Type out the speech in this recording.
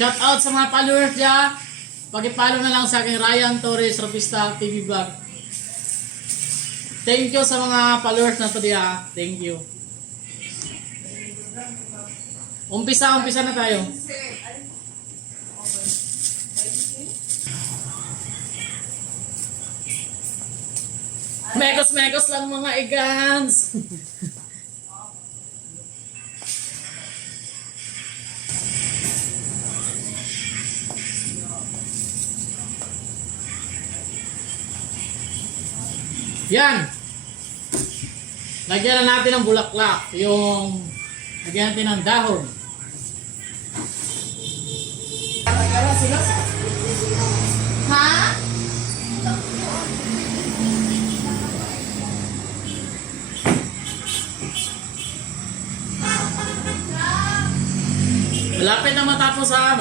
Shout out sa mga followers dyan. Pag-follow na lang sa akin, Ryan Torres, Ropista TV Vlog. Thank you sa mga followers na to diya. Thank you. Umpisa na tayo. Mekos lang mga igans. Yan. Lagyan na natin ng bulaklak. Lagyan natin ng dahon. Ha? Malapit na matapos sa